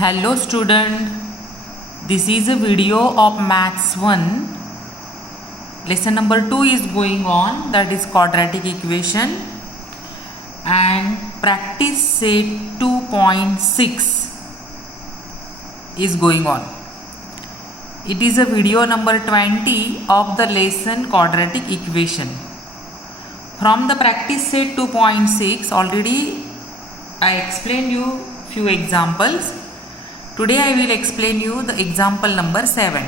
Hello student, this is a video of Maths 1. Lesson number 2 is going on, that is quadratic equation, and practice set 2.6 is going on. It is a video number 20 of the lesson quadratic equation. From the practice set 2.6 already I explained you few examples. Today I will explain you the example number 7.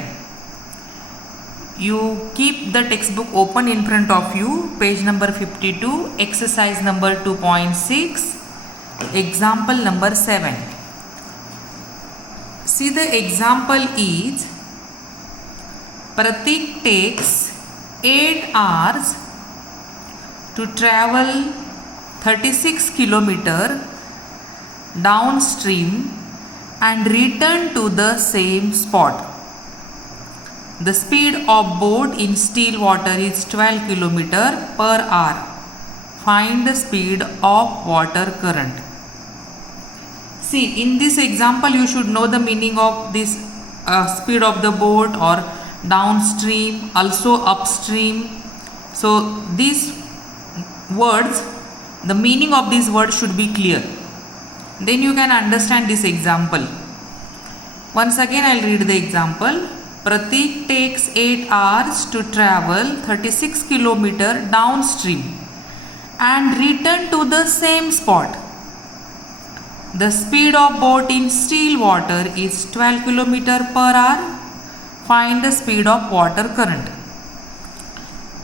You keep the textbook open in front of you, page number 52, exercise number 2.6, example number 7. See, the example is Pratik takes 8 hours to travel 36 km downstream and return to the same spot. The speed of boat in still water is 12 km per hour. Find the speed of water current. See, in this example you should know the meaning of this speed of the boat, or downstream, also upstream. So these words, the meaning of these words should be clear. Then you can understand this example. Once again I will read the example. Pratik takes 8 hours to travel 36 km downstream and return to the same spot. The speed of boat in still water is 12 km per hour. Find the speed of water current.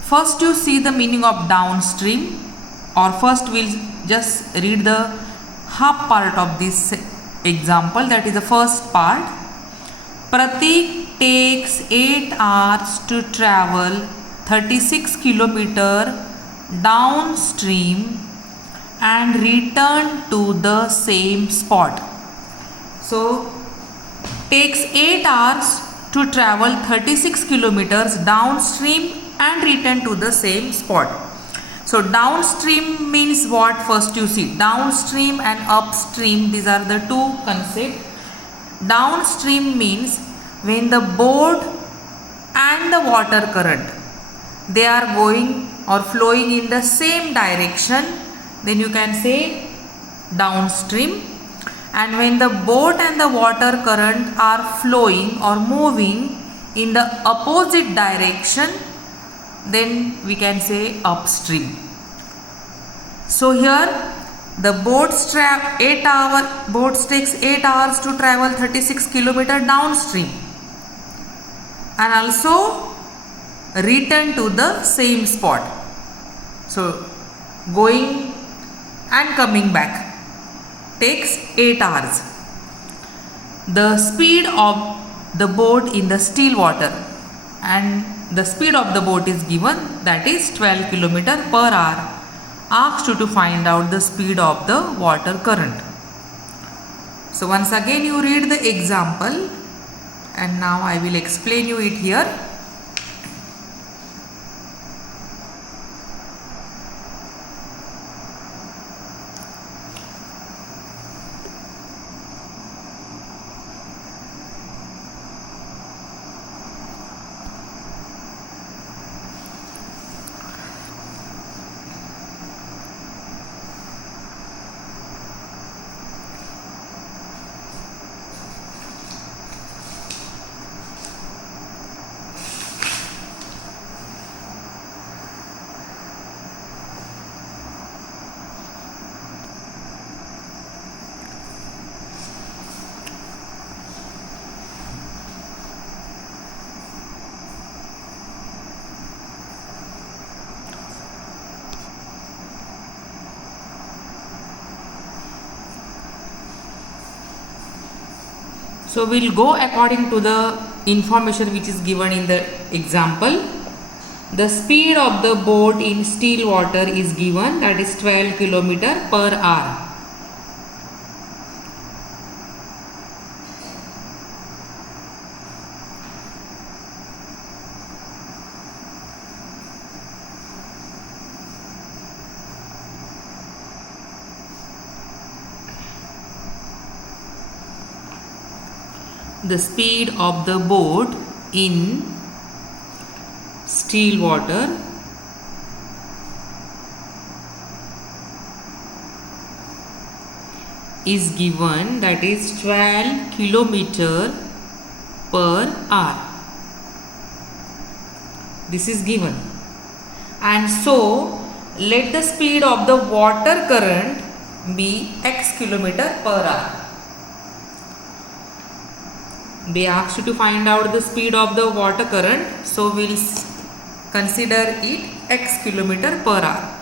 First you see the meaning of downstream, or first we'll just read the half part of this example, that is the first part. Pratik takes 8 hours to travel 36 km downstream and return to the same spot. So takes 8 hours to travel 36 km downstream and return to the same spot. So downstream means what? First you see, downstream and upstream, these are the two concepts. Downstream means when the boat and the water current, they are going or flowing in the same direction, then you can say downstream. And when the boat and the water current are flowing or moving in the opposite direction, then we can say upstream. So here the boats takes 8 hours to travel 36 km downstream and also return to the same spot. So going and coming back takes 8 hours. The speed of the boat in the still water, and the speed of the boat is given, that is 12 km per hour. Asked you to find out the speed of the water current. So once again you read the example, and now I will explain you it here. So we'll go according to the information which is given in the example. The speed of the boat in still water is given, that is 12 km per hour. the speed of the boat in still water is given, that is 12 kilometer per hour. This is given. And so let the speed of the water current be x kilometer per hour. They asked you to find out the speed of the water current, so we'll consider it x kilometer per hour.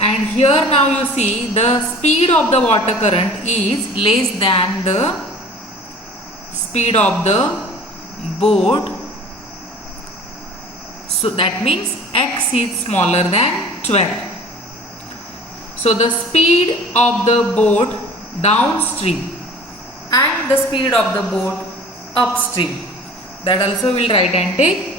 And here now you see the speed of the water current is less than the speed of the boat. So that means x is smaller than 12. So the speed of the boat downstream and the speed of the boat upstream, that also we'll write and take.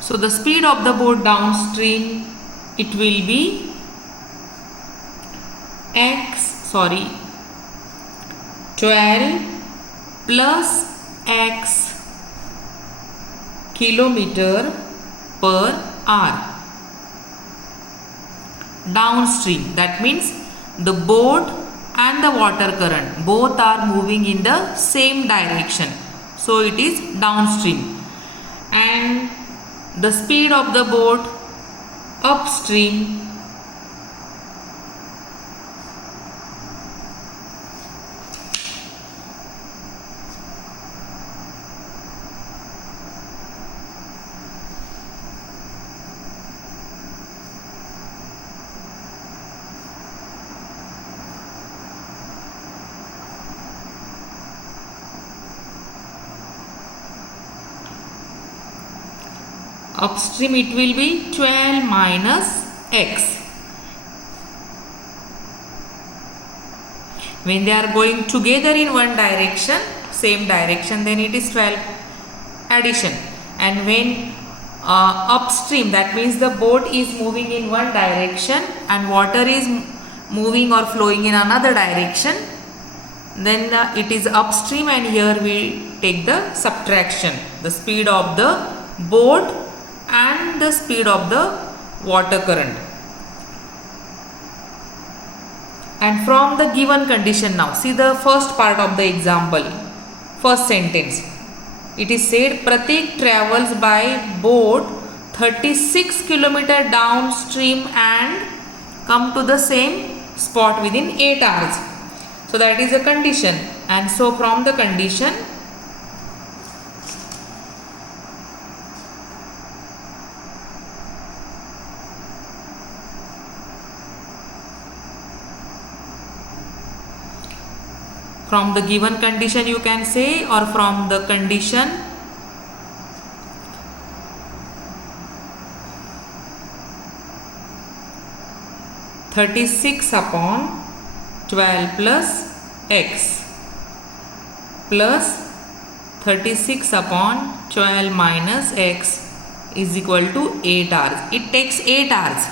So the speed of the boat downstream, it will be 12 plus x kilometer per hour downstream. That means the boat and the water current both are moving in the same direction, so it is downstream. And the speed of the boat upstream upstream, it will be 12 minus x. When they are going together in one direction, same direction, then it is 12 addition. And when upstream, that means the boat is moving in one direction and water is moving or flowing in another direction, then it is upstream, and here we take the subtraction, the speed of the boat and the speed of the water current. And from the given condition, now see the first part of the example, first sentence. It is said Pratik travels by boat 36 km downstream and come to the same spot within 8 hours. So that is a condition, and so from the condition, from the given condition you can say, or from the condition (36/12 plus x plus 36/12 minus x is equal to 8 hours. It takes 8 hours.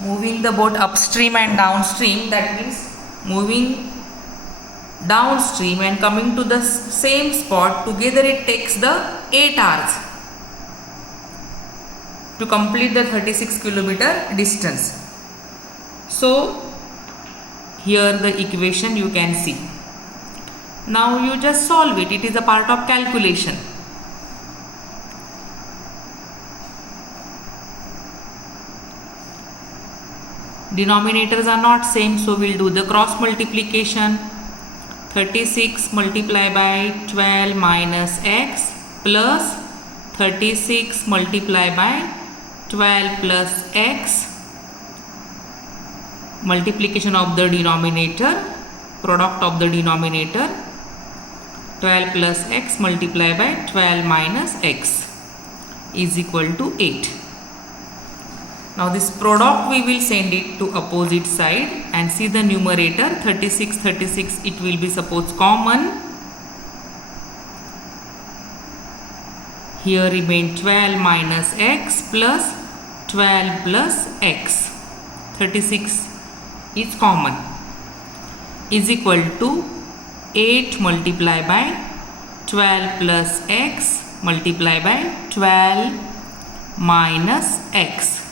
Moving the boat upstream and downstream, that means moving downstream and coming to the same spot, together it takes the 8 hours to complete the 36 kilometer distance. So here the equation you can see. Now you just solve it. It is a part of calculation. Denominators are not same, so we'll do the cross multiplication. 36 multiplied by 12 minus x plus 36 multiplied by 12 plus x. Multiplication of the denominator, product of the denominator, 12 plus x multiplied by 12 minus x is equal to 8. Now this product we will send it to opposite side and see the numerator 36, 36, it will be suppose common. Here remain 12 minus x plus 12 plus x. 36 is common, is equal to 8 multiplied by 12 plus x multiplied by 12 minus x.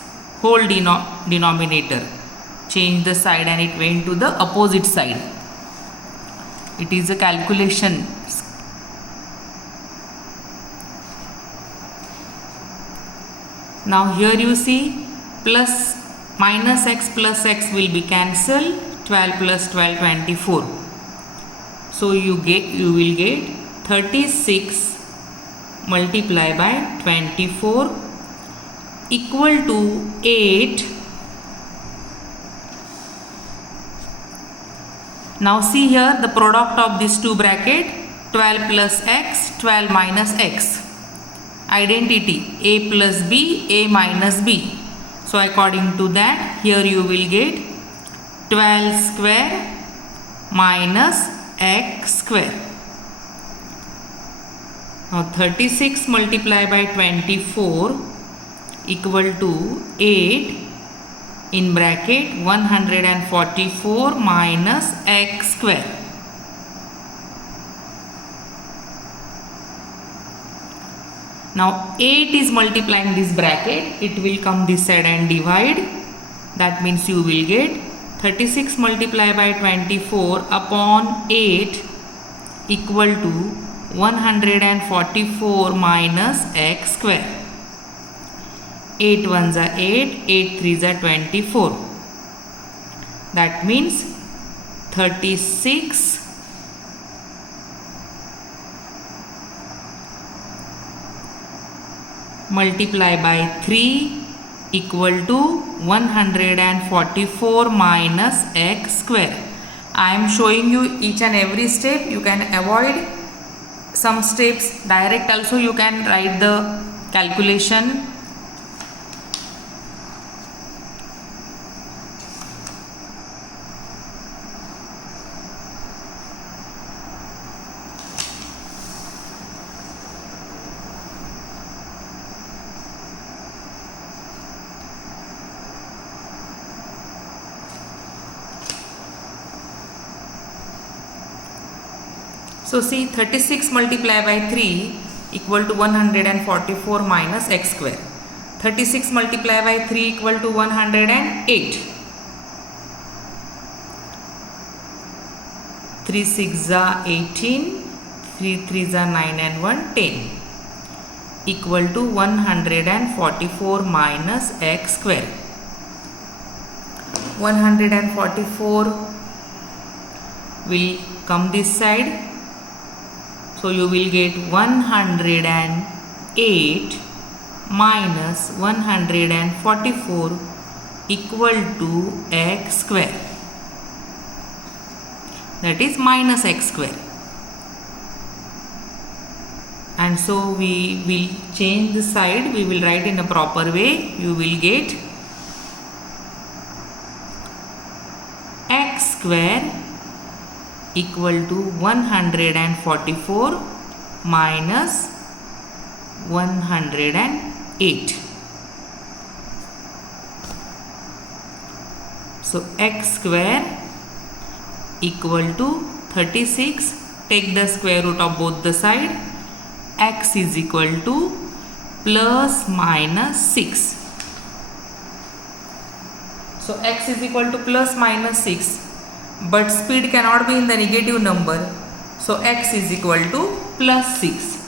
Whole denominator. Change the side and it went to the opposite side. It is a calculation. Now here you see plus minus x plus x will be cancelled. 12 plus 12 24. So you will get 36 multiplied by 24 equal to 8. Now see here the product of these two bracket, 12 plus x, 12 minus x. Identity a plus b, a minus b. So according to that, here you will get 12 square minus x square. Now 36 multiplied by 24 equal to 8 in bracket 144 minus x square. Now 8 is multiplying this bracket, it will come this side and divide. That means you will get 36 multiplied by 24 upon 8 equal to 144 minus x square. 8 ones are 8, 8 threes are 24. That means 36 multiplied by 3 equal to 144 minus x square. I am showing you each and every step. You can avoid some steps. Direct also you can write the calculation. So see 36 multiplied by 3 equal to 144 minus x square. 36 multiplied by 3 equal to 108. 3 6 are 18, 3 3 are 9 and 1 10 equal to 144 minus x square. 144 will come this side. So you will get 108 minus 144 equal to x square. That is minus x square. And so we will change the side. We will write in a proper way. You will get x square equal to 144 minus 108. 8. So x square equal to 36. Take the square root of both the side. X is equal to plus minus 6. So x is equal to plus minus 6, but speed cannot be in the negative number. So x is equal to plus 6.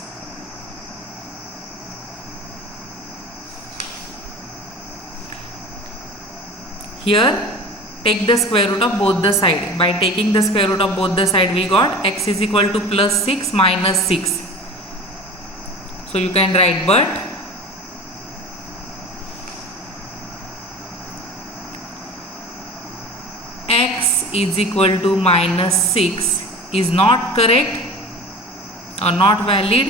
Here take the square root of both the side. By taking the square root of both the side, we got x is equal to plus 6 minus 6. So you can write, but x is equal to minus 6 is not correct or not valid.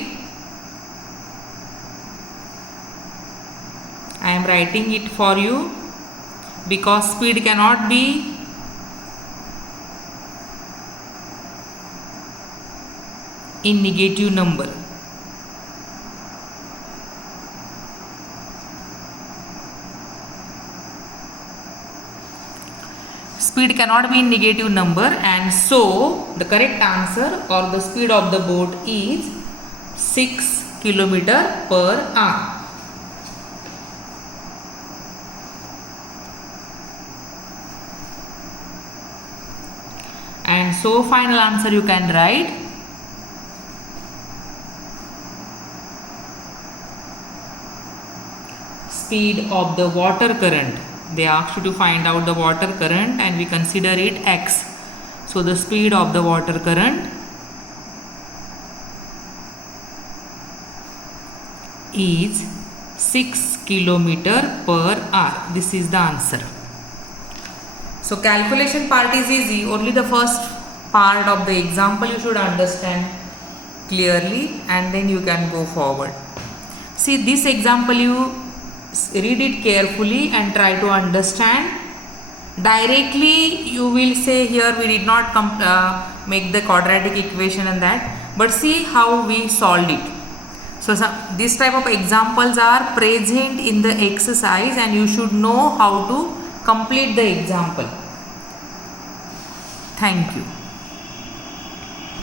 I am writing it for you because speed cannot be in negative number. Speed cannot be in negative number, and so the correct answer or the speed of the boat is 6 km/h. And so final answer you can write speed of the water current. They asked you to find out the water current and we consider it x. So the speed of the water current is 6 km/h. This is the answer. So calculation part is easy. Only the first part of the example you should understand clearly and then you can go forward. See, this example you read it carefully and try to understand. Directly you will say here we did not make the quadratic equation and that, but see how we solved it. So this type of examples are present in the exercise and you should know how to complete the example. Thank you.